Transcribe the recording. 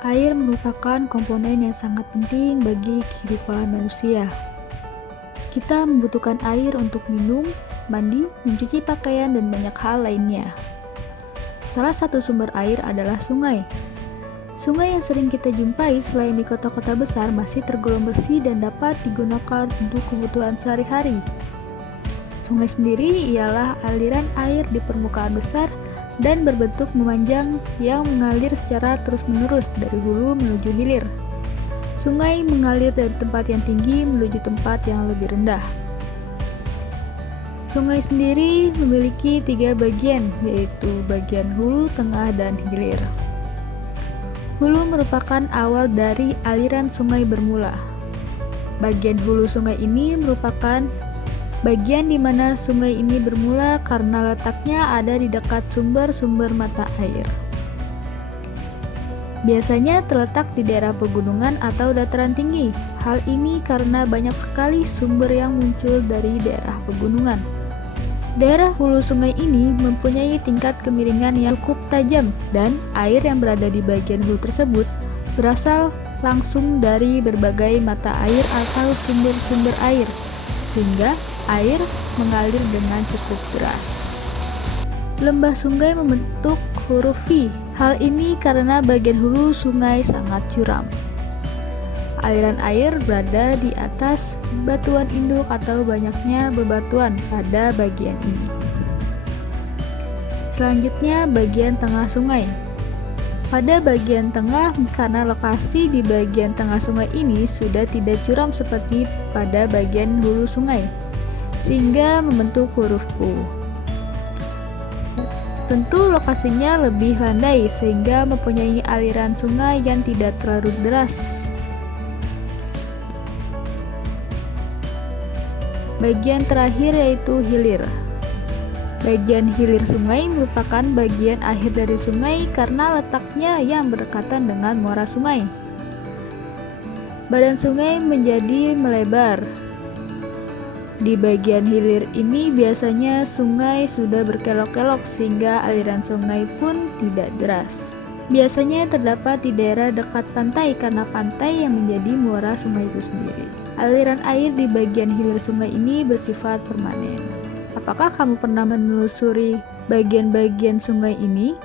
Air merupakan komponen yang sangat penting bagi kehidupan manusia. Kita membutuhkan air untuk minum, mandi, mencuci pakaian, dan banyak hal lainnya. Salah satu sumber air adalah sungai. Sungai yang sering kita jumpai selain di kota-kota besar masih tergolong bersih dan dapat digunakan untuk kebutuhan sehari-hari. Sungai sendiri ialah aliran air di permukaan besar dan berbentuk memanjang yang mengalir secara terus-menerus dari hulu menuju hilir. Sungai mengalir dari tempat yang tinggi menuju tempat yang lebih rendah. Sungai sendiri memiliki 3 bagian, yaitu bagian hulu, tengah, dan hilir. Hulu merupakan awal dari aliran sungai bermula. Bagian hulu sungai ini merupakan bagian di mana sungai ini bermula karena letaknya ada di dekat sumber-sumber mata air. Biasanya terletak di daerah pegunungan atau dataran tinggi. Hal ini karena banyak sekali sumber yang muncul dari daerah pegunungan. Daerah hulu sungai ini mempunyai tingkat kemiringan yang cukup tajam dan air yang berada di bagian hulu tersebut berasal langsung dari berbagai mata air atau sumber-sumber air, sehingga air mengalir dengan cukup deras. Lembah sungai membentuk huruf V. Hal ini karena bagian hulu sungai sangat curam. Aliran air berada di atas batuan induk atau banyaknya bebatuan pada bagian ini. Selanjutnya, bagian tengah sungai. Pada bagian tengah, karena lokasi di bagian tengah sungai ini sudah tidak curam seperti pada bagian hulu sungai, sehingga membentuk huruf U. Tentu lokasinya lebih landai sehingga mempunyai aliran sungai yang tidak terlalu deras. Bagian terakhir yaitu hilir. Bagian hilir sungai merupakan bagian akhir dari sungai karena letaknya yang berdekatan dengan muara sungai. Badan sungai menjadi melebar. Di bagian hilir ini biasanya sungai sudah berkelok-kelok sehingga aliran sungai pun tidak deras. Biasanya terdapat di daerah dekat pantai karena pantai yang menjadi muara sungai itu sendiri. Aliran air di bagian hilir sungai ini bersifat permanen. Apakah kamu pernah menelusuri bagian-bagian sungai ini?